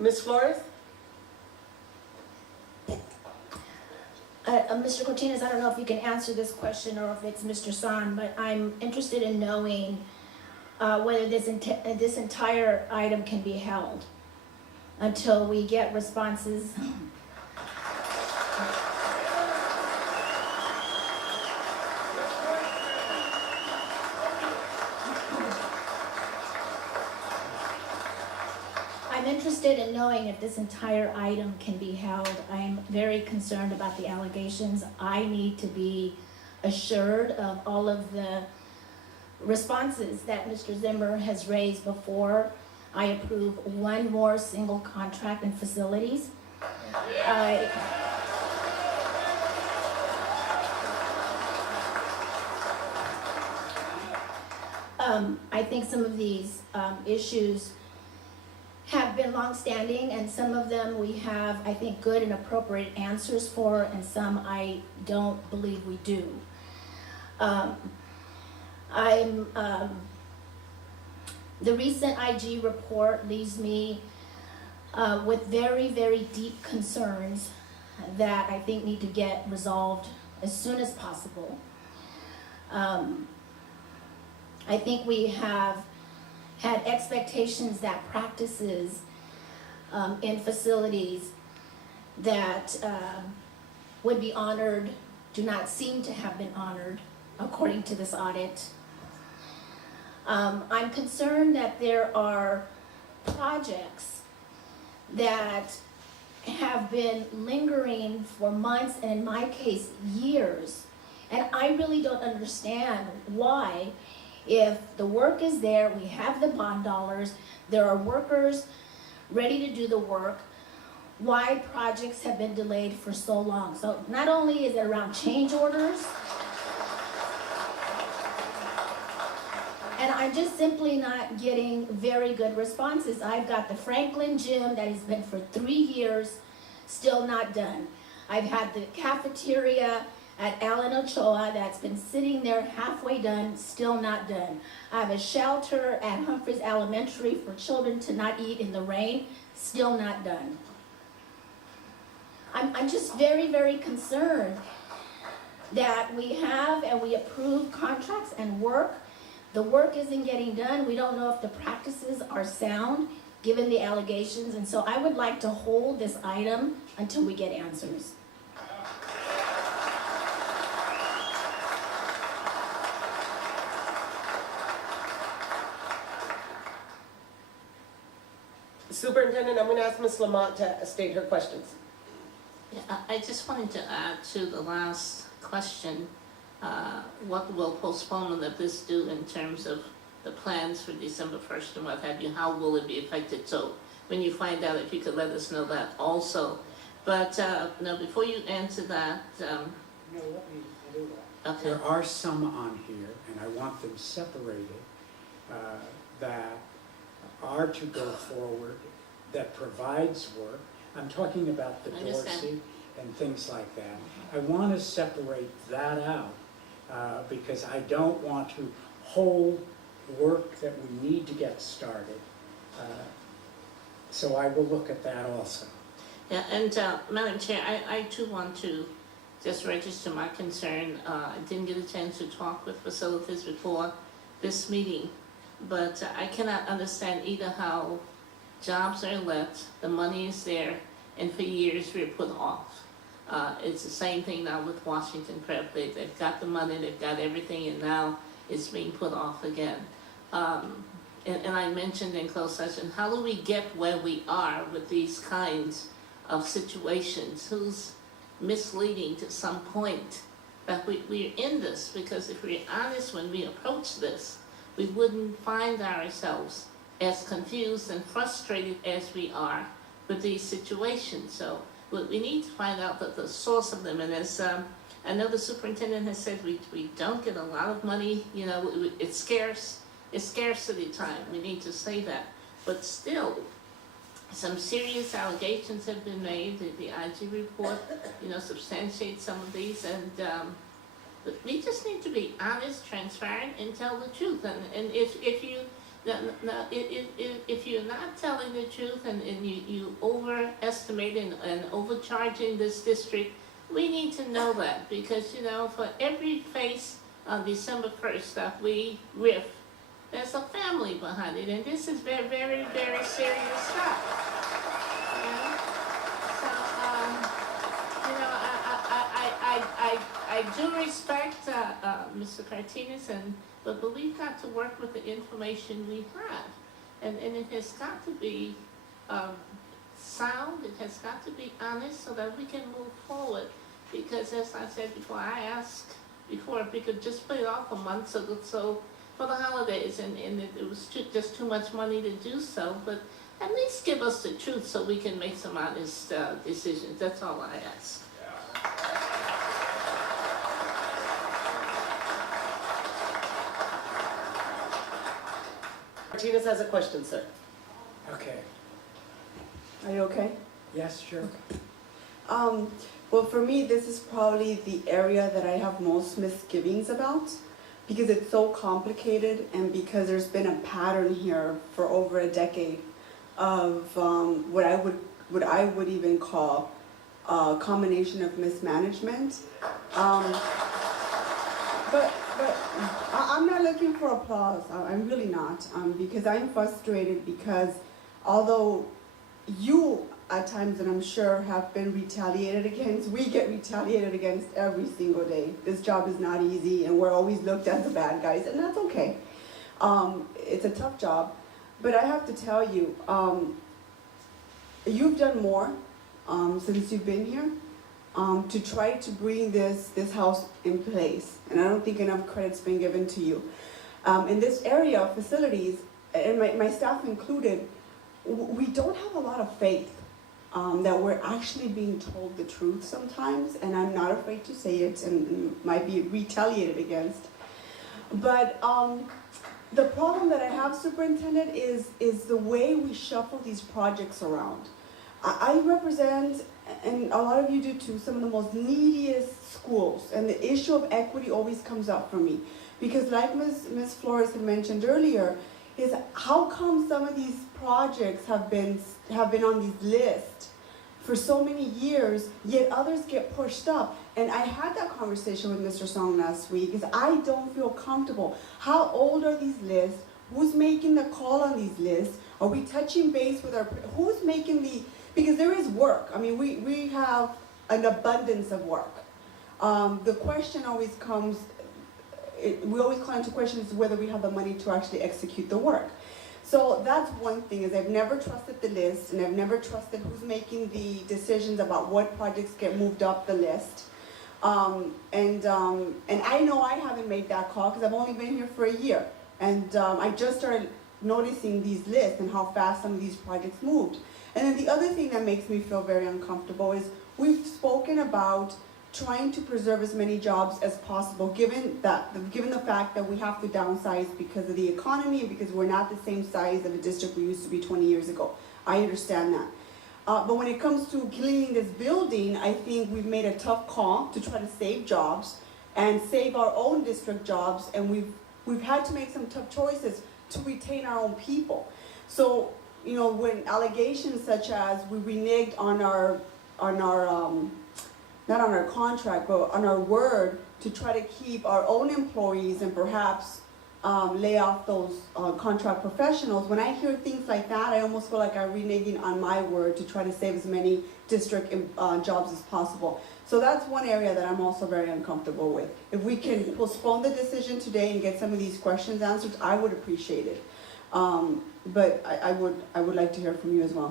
Ms. Flores? Mr. Martinez, I don't know if you can answer this question or if it's Mr. San, but I'm interested in knowing whether this entire item can be held until we get responses. I'm interested in knowing if this entire item can be held. I'm very concerned about the allegations. I need to be assured of all of the responses that Mr. Zimmer has raised before I approve one more single contract in facilities. I think some of these issues have been long-standing, and some of them we have, I think, good and appropriate answers for, and some I don't believe we do. The recent IG report leaves me with very, very deep concerns that I think need to get resolved as soon as possible. I think we have had expectations that practices in facilities that would be honored do not seem to have been honored according to this audit. I'm concerned that there are projects that have been lingering for months, and in my case, years. And I really don't understand why, if the work is there, we have the bond dollars, there are workers ready to do the work, why projects have been delayed for so long. So not only is it around change orders, and I'm just simply not getting very good responses. I've got the Franklin gym that has been for 3 years, still not done. I've had the cafeteria at Allen Ochoa that's been sitting there halfway done, still not done. I have a shelter at Humphreys Elementary for children to not eat in the rain, still not done. I'm just very, very concerned that we have and we approve contracts and work. The work isn't getting done. We don't know if the practices are sound, given the allegations, and so I would like to hold this item until we get answers. Superintendent, I'm going to ask Ms. Lamotte to state her questions. Yeah, I just wanted to add to the last question, what will postponement of this do in terms of the plans for December 1st and what have you? How will it be affected? So when you find out, if you could let us know that also. But no, before you answer that, No, let me do that. okay. There are some on here, and I want them separated, that are to go forward, that provides work. I'm talking about the I understand. Dorsey and things like that. I want to separate that out because I don't want to hold work that we need to get started. So I will look at that also. Yeah, and Madam Chair, I too want to just register my concern. I didn't get a chance to talk with facilities before this meeting, but I cannot understand either how jobs are let, the money is there, and for years we're put off. It's the same thing now with Washington Prep. They've got the money, they've got everything, and now it's being put off again. And I mentioned in closed session, how do we get where we are with these kinds of situations? Who's misleading to some point that we're in this? Because if we're honest, when we approach this, we wouldn't find ourselves as confused and frustrated as we are with these situations. So we need to find out the source of them. And as I know the superintendent has said, we don't get a lot of money, you know, it's scarce, it's scarcity time, we need to say that. But still, some serious allegations have been made. The IG report, you know, substantiates some of these, and but we just need to be honest, transparent, and tell the truth. And if you Now, if you're not telling the truth and you overestimating and overcharging this district, we need to know that, because, you know, for every face on December 1st that we riff, there's a family behind it, and this is very, very, very serious stuff. You know? So, you know, I do respect Mr. Martinez, but we've got to work with the information we have, and it has got to be sound. It has got to be honest, so that we can move forward. Because as I said before, I asked before if we could just put it off a month so for the holidays, and it was just too much money to do so. But at least give us the truth so we can make some honest decisions. That's all I ask. Martinez has a question, sir. Okay, Are you okay? yes, sure. Well, for me, this is probably the area that I have most misgivings about, because it's so complicated and because there's been a pattern here for over a decade of what I would even call a combination of mismanagement. But I'm not looking for applause. I'm really not, because I'm frustrated because although you at times, and I'm sure, have been retaliated against, we get retaliated against every single day. This job is not easy, and we're always looked at as the bad guys, and that's okay. It's a tough job, but I have to tell you, you've done more since you've been here to try to bring this house in place, and I don't think enough credit's been given to you. In this area of facilities, and my staff included, we don't have a lot of faith that we're actually being told the truth sometimes, and I'm not afraid to say it, and might be retaliated against. But the problem that I have, Superintendent, is the way we shuffle these projects around. I represent, and a lot of you do too, some of the most neediest schools, and the issue of equity always comes up for me. Because like Ms. Flores had mentioned earlier, is how come some of these projects have been on these lists for so many years, yet others get pushed up. And I had that conversation with Mr. Song last week, because I don't feel comfortable. How old are these lists? Who's making the call on these lists? Are we touching base with who's making because there is work. I mean, we have an abundance of work. The question always comes, we always call into question is whether we have the money to actually execute the work. So that's one thing, is I've never trusted the list, and I've never trusted who's making the decisions about what projects get moved up the list. And I know I haven't made that call because I've only been here for a year. And I just started noticing these lists and how fast some of these projects moved. And then the other thing that makes me feel very uncomfortable is we've spoken about trying to preserve as many jobs as possible, given the fact that we have to downsize because of the economy and because we're not the same size of a district we used to be 20 years ago. I understand that. But when it comes to cleaning this building, I think we've made a tough call to try to save jobs and save our own district jobs, and we've had to make some tough choices to retain our own people. So, you know, when allegations such as we reneged on our not on our contract, but on our word to try to keep our own employees and perhaps lay off those contract professionals. When I hear things like that, I almost feel like I'm reneging on my word to try to save as many district jobs as possible. So that's one area that I'm also very uncomfortable with. If we can postpone the decision today and get some of these questions answered, I would appreciate it. But I would like to hear from you as well.